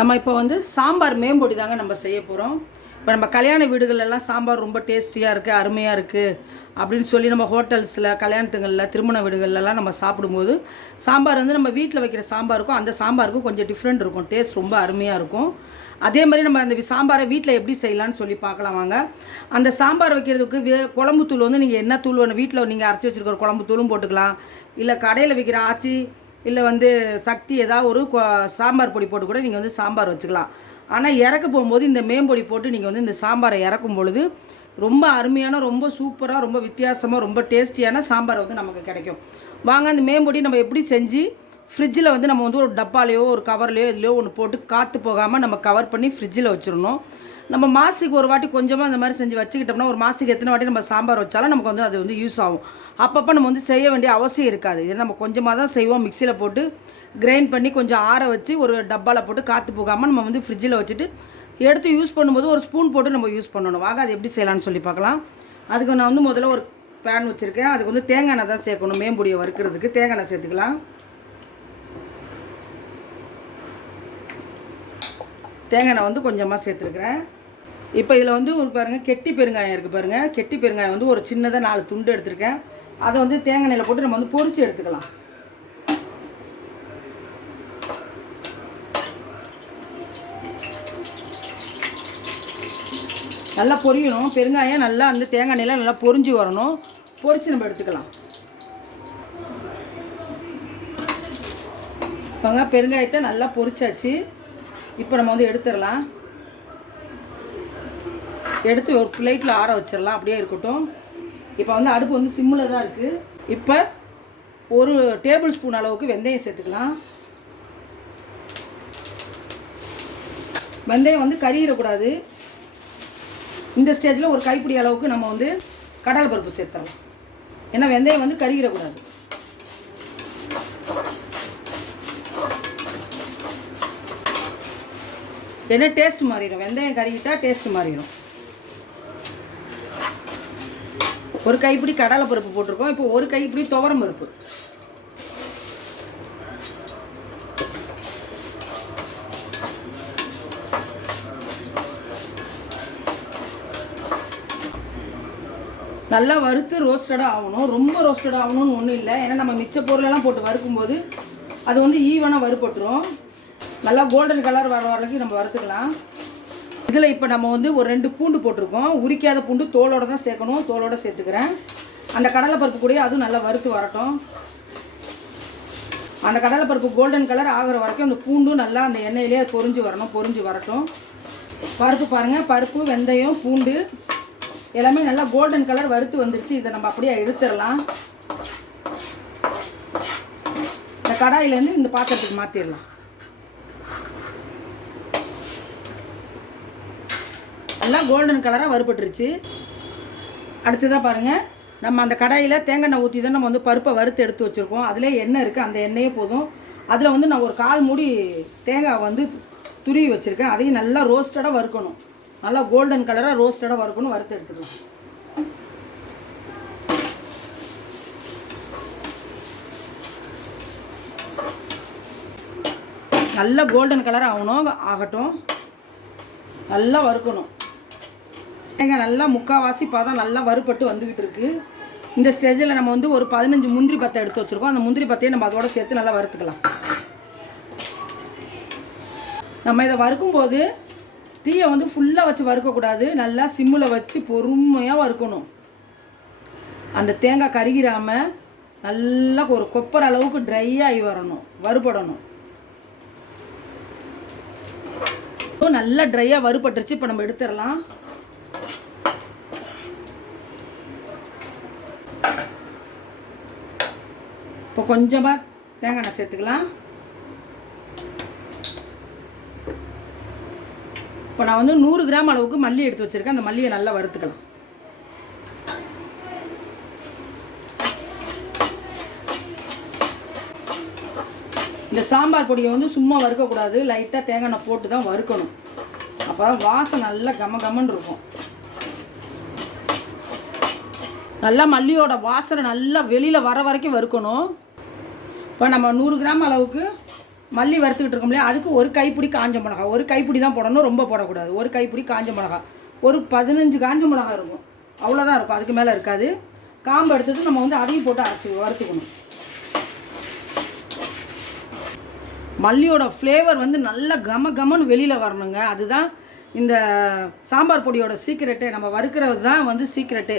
நம்ம இப்போ வந்து சாம்பார் மேம்பொடி தாங்க நம்ம செய்ய போகிறோம் இப்போ நம்ம கல்யாண வீடுகளெல்லாம் சாம்பார் ரொம்ப டேஸ்டியாக இருக்குது அருமையாக இருக்குது அப்படின்னு சொல்லி நம்ம ஹோட்டல்ஸில் கல்யாணத்துங்களில் திருமண வீடுகள்லாம் நம்ம சாப்பிடும்போது சாம்பார் வந்து நம்ம வீட்டில் வைக்கிற சாம்பாருக்கும் அந்த சாம்பாருக்கும் கொஞ்சம் டிஃப்ரெண்ட் இருக்கும். டேஸ்ட் ரொம்ப அருமையாக இருக்கும். அதே மாதிரி நம்ம அந்த சாம்பாரை வீட்டில் எப்படி செய்யலாம்னு சொல்லி பார்க்கலாம் வாங்க. அந்த சாம்பார் வைக்கிறதுக்கு வே குழம்பு தூள் வந்து நீங்கள் என்ன தூள் வேணும்? வீட்டில் நீங்கள் அரைச்சி வச்சுருக்கிற குழம்பு தூளும் போட்டுக்கலாம். இல்லை கடையில் விற்கிற ஆச்சி இல்லை வந்து சக்தி ஏதாவது ஒரு சாம்பார் பொடி போட்டு கூட நீங்கள் வந்து சாம்பார் வச்சுக்கலாம். ஆனால் இறக்க போகும்போது இந்த மேம்பொடி போட்டு நீங்கள் வந்து இந்த சாம்பாரை இறக்கும் பொழுது ரொம்ப அருமையான ரொம்ப சூப்பராக ரொம்ப வித்தியாசமாக ரொம்ப டேஸ்டியான சாம்பார் வந்து நமக்கு கிடைக்கும். வாங்க அந்த மேம்பொடி நம்ம எப்படி செஞ்சு ஃப்ரிட்ஜில் வந்து நம்ம வந்து ஒரு டப்பாலையோ ஒரு கவர்லையோ இதுலையோ ஒன்று போட்டு காற்று போகாமல் நம்ம கவர் பண்ணி ஃப்ரிட்ஜில் வச்சிடணும். நம்ம மாதத்துக்கு ஒரு வாட்டி கொஞ்சமாக இந்த மாதிரி செஞ்சு வச்சுக்கிட்டோம்னா ஒரு மாதத்துக்கு எத்தனை வாட்டி நம்ம சாம்பார் வச்சாலும் நமக்கு வந்து அது வந்து யூஸ் ஆகும். அப்பப்போ நம்ம வந்து செய்ய வேண்டிய அவசியம் இருக்காது. இதை நம்ம கொஞ்சமாக தான் செய்வோம். மிக்சியில் போட்டு கிரைண்ட் பண்ணி கொஞ்சம் ஆற வச்சு ஒரு டப்பாவில் போட்டு காற்று போகாமல் நம்ம வந்து ஃப்ரிட்ஜில் வச்சுட்டு எடுத்து யூஸ் பண்ணும்போது ஒரு ஸ்பூன் போட்டு நம்ம யூஸ் பண்ணணும். வாங்க அது எப்படி செய்யலாம்னு சொல்லி பார்க்கலாம். அதுக்கு நான் வந்து முதல்ல ஒரு பேன் வச்சுருக்கேன். அதுக்கு வந்து தேங்காய் எண்ணெய் தான் சேர்க்கணும். மேம்பொடியை வறுக்கிறதுக்கு தேங்காய் எண்ணெய் சேர்த்துக்கலாம். தேங்காய் எண்ணெய் வந்து கொஞ்சமாக சேர்த்துருக்குறேன். இப்போ இதில் வந்து ஒரு பாருங்கள் கெட்டி பெருங்காயம் இருக்குது பாருங்கள் கெட்டி பெருங்காயம் வந்து ஒரு சின்னதாக நாலு துண்டு எடுத்திருக்கேன். அதை வந்து தேங்காய் எண்ணெயில் போட்டு நம்ம வந்து பொறிச்சு எடுத்துக்கலாம். நல்லா பொரியணும். பெருங்காயம் நல்லா அந்த தேங்காய் எண்ணெயில் நல்லா பொரிஞ்சு வரணும். பொரிச்சு நம்ம எடுத்துக்கலாம். இப்போங்க பெருங்காயத்தை நல்லா பொரிச்சாச்சு. இப்போ நம்ம வந்து எடுத்துடலாம். எடுத்து ஒரு பிளேட்டில் ஆற வச்சிடலாம் அப்படியே இருக்கட்டும். இப்போ வந்து அடுப்பு வந்து சிம்மில் தான் இருக்குது இப்போ ஒரு டேபிள் ஸ்பூன் அளவுக்கு வெந்தயம் சேர்த்துக்கலாம். வெந்தயம் வந்து கறியிடக்கூடாது இந்த ஸ்டேஜில் ஒரு கைப்பிடி அளவுக்கு நம்ம வந்து கடலை பருப்பு சேர்த்துடலாம். ஏன்னா வெந்தயம் வந்து கறியிடக்கூடாது ஏன்னா டேஸ்ட் மாறிடும்? வெந்தயம் கறிக்கிட்டால் டேஸ்ட் மாறிடும். ஒரு கைப்பிடி கடலை பருப்பு போட்டிருக்கோம். இப்போ ஒரு கைப்பிடி துவரம் பருப்பு. நல்லா வறுத்து ரோஸ்டடாக ஆகணும். ரொம்ப ரோஸ்டடாக ஆகணும்னு ஒன்றும் இல்லை. ஏன்னா நம்ம மிச்ச பொருளெல்லாம் போட்டு வறுக்கும்போது அது வந்து ஈவனாக வறுபட்டுரும். நல்லா கோல்டன் கலர் வர வரைக்கும் நம்ம வறுத்துக்கலாம். இதில் இப்போ நம்ம வந்து ஒரு ரெண்டு பூண்டு போட்டிருக்கோம். உரிக்காத பூண்டு தோலோட தான் சேர்க்கணும். தோலோட சேர்த்துக்கிறேன். அந்த கடலைப்பருப்பு கூடயே அதுவும் நல்லா வறுத்து வரட்டும். அந்த கடலைப்பருப்பு கோல்டன் கலர் ஆகிற வரைக்கும் அந்த பூண்டும் நல்லா அந்த எண்ணெயிலே பொரிஞ்சு வரணும். பொரிஞ்சு வரட்டும். பருப்பு பாருங்கள் பருப்பு வெந்தயம் பூண்டு எல்லாமே நல்லா கோல்டன் கலர் வறுத்து வந்துருச்சு. இதை நம்ம அப்படியே எடுத்துடலாம். இந்த கடாயிலேருந்து இந்த பாத்திரத்துக்கு மாற்றிடலாம் நல்லா கோல்டன் கலராக வறுபட்டுருச்சு. அடுத்ததாக பாருங்கள் நம்ம அந்த கடாயில் தேங்காய் எண்ணெய் ஊற்றி தான் நம்ம வந்து பருப்பை வறுத்து எடுத்து வச்சுருக்கோம். அதில் எண்ணெய் இருக்குது அந்த எண்ணெயே போதும். அதில் வந்து நான் ஒரு கால் மூடி தேங்காய் வந்து துருவி வச்சுருக்கேன். அதையும் நல்லா ரோஸ்டடாக வறுக்கணும். நல்லா கோல்டன் கலராக ரோஸ்டடாக வறுக்கணும். வறுத்து எடுத்துக்கலாம். நல்லா கோல்டன் கலர் ஆகணும். ஆகட்டும். நல்லா வறுக்கணும். தேங்காய் நல்லா முக்கால்வாசி பதம் நல்லா வறுபட்டு வந்துக்கிட்டு இருக்கு. இந்த ஸ்டேஜில் நம்ம வந்து ஒரு பதினஞ்சு முந்திரி பத்தை எடுத்து வச்சுருக்கோம். அந்த முந்திரி பத்தையை நம்ம அதோட சேர்த்து நல்லா வறுத்துக்கலாம். நம்ம இதை வறுக்கும்போது தீயை வந்து ஃபுல்லாக வச்சு வறுக்கக்கூடாது நல்லா சிம்மில் வச்சு பொறுமையாக வறுக்கணும். அந்த தேங்காய் கருகிராமல் நல்லா ஒரு கொப்பரை அளவுக்கு ட்ரை ஆகி வரணும். வறுபடணும். நல்லா ட்ரையாக வறுபட்டுருச்சு. இப்போ நம்ம எடுத்துடலாம். இப்போ கொஞ்சமாக தேங்காய் எண்ணெய் சேர்த்துக்கலாம். இப்போ நான் வந்து நூறு கிராம் அளவுக்கு மல்லி எடுத்து வச்சுருக்கேன். அந்த மல்லியை நல்லா வறுத்துக்கலாம். இந்த சாம்பார் பொடியை வந்து சும்மா வறுக்கக்கூடாது. லைட்டாக தேங்காய் எண்ணெய் போட்டு தான் வறுக்கணும். அப்போ தான் வாசம் நல்லா கம கமன்னு இருக்கும். நல்லா மல்லியோட வாசனை நல்லா வெளியில் வர வரைக்கும் வறுக்கணும். இப்போ நம்ம நூறு கிராம் அளவுக்கு மல்லி வறுத்துக்கிட்டு இருக்கோம் இல்லையா? அதுக்கு ஒரு கைப்பிடி காஞ்ச மிளகா. ஒரு கைப்பிடி தான் போடணும் ரொம்ப போடக்கூடாது. ஒரு கைப்பிடி காஞ்ச மிளகா. ஒரு பதினஞ்சு காஞ்ச மிளகா இருக்கும். அவ்வளோதான் இருக்கும். அதுக்கு மேலே இருக்காது. காம்பு எடுத்துட்டு நம்ம வந்து அதையும் போட்டு அரைச்சி வறுத்துக்கணும். மல்லியோட ஃப்ளேவர் வந்து நல்லா கம கமன்னு வெளியில் வரணுங்க. அதுதான் இந்த சாம்பார் பொடியோட சீக்ரெட்டே நம்ம வறுக்கிறது தான் வந்து சீக்ரெட்டே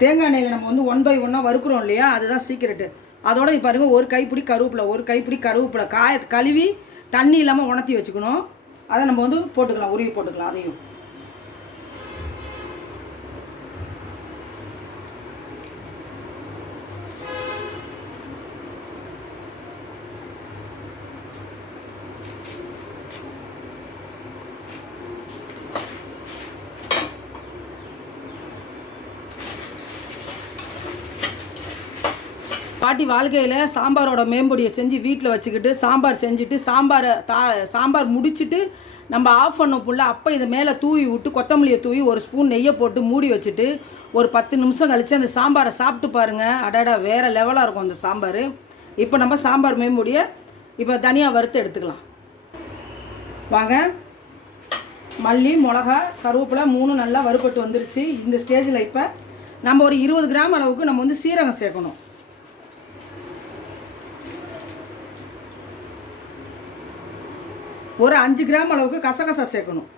தேங்காய் எண்ணெயில் நம்ம வந்து ஒன் பை ஒன்னாக வறுக்கிறோம் இல்லையா? அதுதான் சீக்கிரட்டு அதோட இப்போ பாருங்க ஒரு கைப்பிடி கருவேப்பிலை ஒரு கைப்பிடி கருவேப்பிலை. காய கழுவி தண்ணி இல்லாமல் உணர்த்தி வச்சுக்கணும். அதை நம்ம வந்து போட்டுக்கலாம் உருவி போட்டுக்கலாம் அதையும். பாட்டி வாழ்க்கையில் சாம்பாரோட மேம்பொடியை செஞ்சு வீட்டில் வச்சுக்கிட்டு சாம்பார் செஞ்சுட்டு சாம்பாரை தா சாம்பார் முடிச்சுட்டு நம்ம ஆஃப் பண்ண புள்ள அப்போ இதை மேலே தூவி விட்டு கொத்தமல்லியை தூவி ஒரு ஸ்பூன் நெய்யை போட்டு மூடி வச்சுட்டு ஒரு பத்து நிமிஷம் கழித்து அந்த சாம்பாரை சாப்பிட்டு பாருங்கள் அடாடா வேறு லெவலாக இருக்கும் அந்த சாம்பார். இப்போ நம்ம சாம்பார் மேம்பொடியை இப்போ தனியாக வறுத்து எடுத்துக்கலாம். வாங்க. மல்லி மிளகா கருவேப்பிலை மூணு நல்லா வறுபட்டு வந்துருச்சு. இந்த ஸ்டேஜில் இப்போ நம்ம ஒரு இருபது கிராம் அளவுக்கு நம்ம வந்து சீரகம் சேர்க்கணும். ஒரு அஞ்சு கிராம் அளவுக்கு கசகசா சேர்க்கணும்.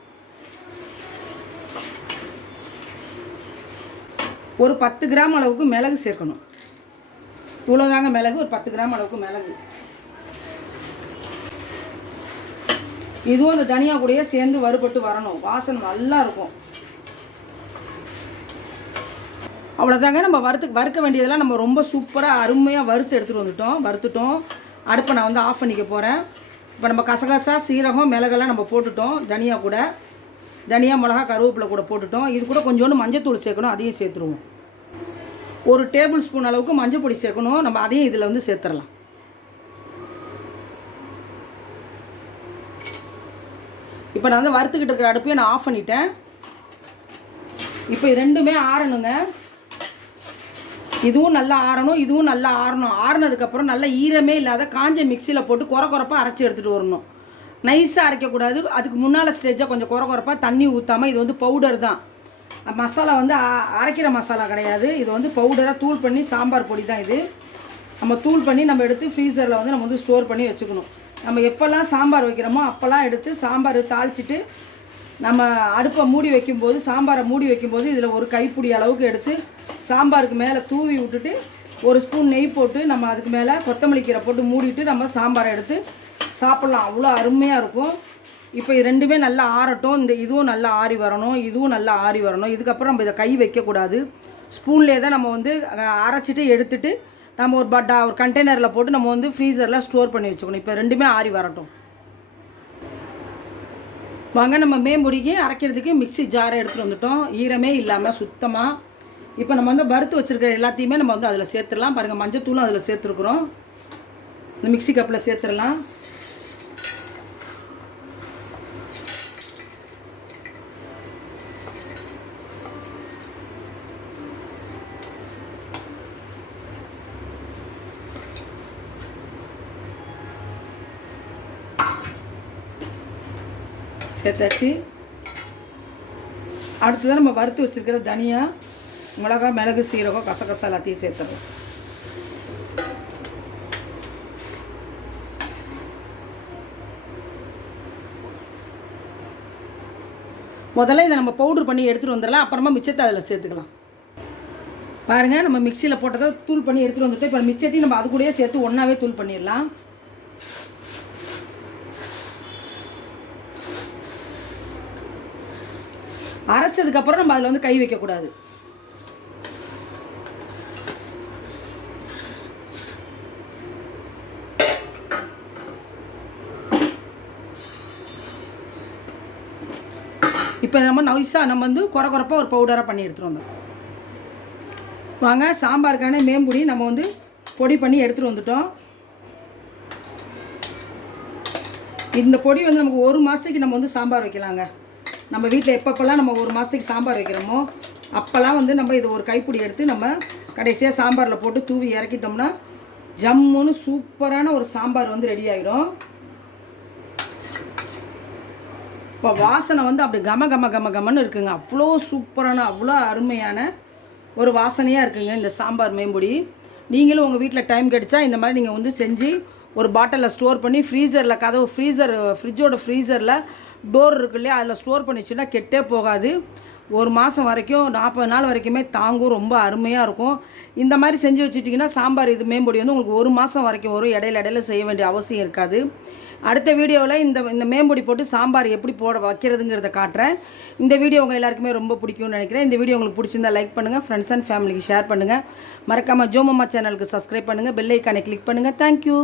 ஒரு பத்து கிராம் அளவுக்கு மிளகு சேர்க்கணும். இவ்வளோதாங்க மிளகு ஒரு பத்து கிராம் அளவுக்கு மிளகு. இதுவும் அந்த தனியா கூடயே சேர்ந்து வறுபட்டு வரணும். வாசனை நல்லா இருக்கும். அவ்வளோதாங்க நம்ம வறுத்து வறுக்க வேண்டியதெல்லாம் நம்ம ரொம்ப சூப்பராக அருமையாக வறுத்து எடுத்துகிட்டு வந்துட்டோம். வறுத்துட்டோம். அடுப்பை நான் வந்து ஆஃப் பண்ணிக்க போகிறேன் இப்போ நம்ம கசகசா சீரகம் மிளகெல்லாம் நம்ம போட்டுட்டோம். தனியா கூட. தனியா மிளகா கருவேப்பிலை கூட போட்டுட்டோம். இது கூட கொஞ்சோண்டு மஞ்சத்தூள் சேர்க்கணும். அதையும் சேர்த்துருவோம். ஒரு டேபிள் ஸ்பூன் அளவுக்கு மஞ்சள் பொடி சேர்க்கணும். நம்ம அதையும் இதில் வந்து சேர்த்துடலாம். இப்போ நான் வந்து வறுத்துக்கிட்டு இருக்கிற அடுப்பையும் நான் ஆஃப் பண்ணிட்டேன். இப்போ ரெண்டுமே ஆறணுங்க. இதுவும் நல்லா ஆறணும் இதுவும் நல்லா ஆறணும். ஆறுனதுக்கப்புறம் நல்லா ஈரமே இல்லாத காஞ்ச மிக்சியில் போட்டு குறை குறைப்பாக அரைச்சி எடுத்துகிட்டு வரணும். நைஸாக அரைக்கக்கூடாது. அதுக்கு முன்னால் ஸ்டேஜாக கொஞ்சம் குறை குறைப்பாக தண்ணி ஊற்றாமல் இது வந்து பவுடர் தான். மசாலா வந்து அ- அரைக்கிற மசாலா கிடையாது. இது வந்து பவுடராக தூள் பண்ணி சாம்பார் பொடி தான் இது. நம்ம தூள் பண்ணி நம்ம எடுத்து ஃப்ரீசரில் வந்து நம்ம வந்து ஸ்டோர் பண்ணி வச்சுக்கணும். நம்ம எப்போல்லாம் சாம்பார் வைக்கிறோமோ அப்போல்லாம் எடுத்து சாம்பார் தாளிச்சிட்டு நம்ம அடுப்பை மூடி வைக்கும்போது சாம்பாரை மூடி வைக்கும்போது இதில் ஒரு கைப்பிடி அளவுக்கு எடுத்து சாம்பாருக்கு மேலே தூவி விட்டுட்டு ஒரு ஸ்பூன் நெய் போட்டு நம்ம அதுக்கு மேலே கொத்தமல்லி கீரை போட்டு மூடிட்டு நம்ம சாம்பாரை எடுத்து சாப்பிட்லாம். அவ்வளோ அருமையாக இருக்கும். இப்போ இது ரெண்டுமே நல்லா ஆறட்டும். இந்த இதுவும் நல்லா ஆறி வரணும். இதுவும் நல்லா ஆறி வரணும். இதுக்கப்புறம் நம்ம இதை கை வைக்கக்கூடாது. ஸ்பூன்லேயே தான் நம்ம வந்து அரைச்சிட்டு எடுத்துட்டு நம்ம ஒரு பட்டா ஒரு கண்டெய்னரில் போட்டு நம்ம வந்து ஃப்ரீசரில் ஸ்டோர் பண்ணி வச்சுக்கணும். இப்போ ரெண்டுமே ஆறி வரட்டும். வாங்க நம்ம மேம்பொடிக்கு அரைக்கிறதுக்கு மிக்ஸி ஜாரை எடுத்துகிட்டு வந்துட்டோம். ஈரமே இல்லாமல் சுத்தமாக இப்போ நம்ம வந்து வறுத்து வச்சுருக்க எல்லாத்தையுமே நம்ம வந்து அதில் சேர்த்துடலாம். பாருங்கள் மஞ்சத்தூளும் அதில் சேர்த்துருக்குறோம். இந்த மிக்ஸி கப்பில் சேர்த்துடலாம். சேர்த்தாச்சு. அடுத்ததான் நம்ம வறுத்து வச்சிருக்கிற தனியா மிளகா மிளகு சீரகம் கசகசா எல்லாத்தையும் சேர்த்துறோம். முதல்ல இதை நம்ம பவுடர் பண்ணி எடுத்துகிட்டு வந்துடலாம். அப்புறமா மிச்சத்தை அதில் சேர்த்துக்கலாம். பாருங்கள் நம்ம மிக்சியில் போட்டதை தூள் பண்ணி எடுத்துகிட்டு வந்துட்டு இப்போ மிச்சத்தையும் நம்ம அது கூடயே சேர்த்து ஒன்றாவே தூள் பண்ணிடலாம். அரைச்சதுக்கப்புறம் நம்ம அதில் வந்து கை வைக்கக்கூடாது. இப்போ நம்ம நைஸாக நம்ம வந்து குறை குறைப்பாக ஒரு பவுடராக பண்ணி எடுத்துகிட்டு வந்தோம் வாங்க சாம்பாருக்கான மேம்பொடி நம்ம வந்து பொடி பண்ணி எடுத்துகிட்டு வந்துட்டோம். இந்த பொடி வந்து நமக்கு ஒரு மாதத்துக்கு நம்ம வந்து சாம்பார் வைக்கலாங்க. நம்ம வீட்டில் எப்பப்பெல்லாம் நம்ம ஒரு மாதத்துக்கு சாம்பார் வைக்கிறோமோ அப்போல்லாம் வந்து நம்ம இது ஒரு கைப்பிடி எடுத்து நம்ம கடைசியாக சாம்பாரில் போட்டு தூவி இறக்கிட்டோம்னா ஜம்முன்னு சூப்பரான ஒரு சாம்பார் வந்து ரெடி ஆகிடும் இப்போ வாசனை வந்து அப்படி கம கம கம கமன்னு இருக்குங்க. அவ்வளோ சூப்பரான அவ்வளோ அருமையான ஒரு வாசனையாக இருக்குங்க இந்த சாம்பார் மேம்பொடி. நீங்களும் உங்கள் வீட்டில் டைம் கிடைச்சா இந்த மாதிரி நீங்கள் வந்து செஞ்சு ஒரு பாட்டிலில் ஸ்டோர் பண்ணி ஃப்ரீசரில் கதவு ஃப்ரீசர் ஃப்ரிட்ஜோட ஃப்ரீசரில் டோர் இருக்கு இல்லையா அதில் ஸ்டோர் பண்ணிச்சுன்னா கெட்டே போகாது. ஒரு மாதம் வரைக்கும் நாற்பது நாள் வரைக்குமே தாங்கும் ரொம்ப அருமையாக இருக்கும். இந்த மாதிரி செஞ்சு வச்சுட்டிங்கன்னா சாம்பார் இது மேம்பொடி வந்து உங்களுக்கு ஒரு மாதம் வரைக்கும் வரும் இடையில இடையில செய்ய வேண்டிய அவசியம் இருக்காது. அடுத்த வீடியோவில் இந்த இந்த மேம்பொடி போட்டு சாம்பார் எப்படி போட வைக்கிறதுங்கிறத காட்டுறேன். இந்த வீடியோ உங்கள் எல்லாருக்குமே ரொம்ப பிடிக்கும்னு நினைக்கிறேன். இந்த வீடியோ உங்களுக்கு பிடிச்சிருந்தா லைக் பண்ணுங்கள் ஃப்ரெண்ட்ஸ் அண்ட் ஃபேமிலிக்கு ஷேர் பண்ணுங்கள் மறக்காமல் ஜோமம்மா சேனலுக்கு சப்ஸ்கிரைப் பண்ணுங்கள் பெல் ஐக்கானை கிளிக் பண்ணுங்கள் தேங்க்யூ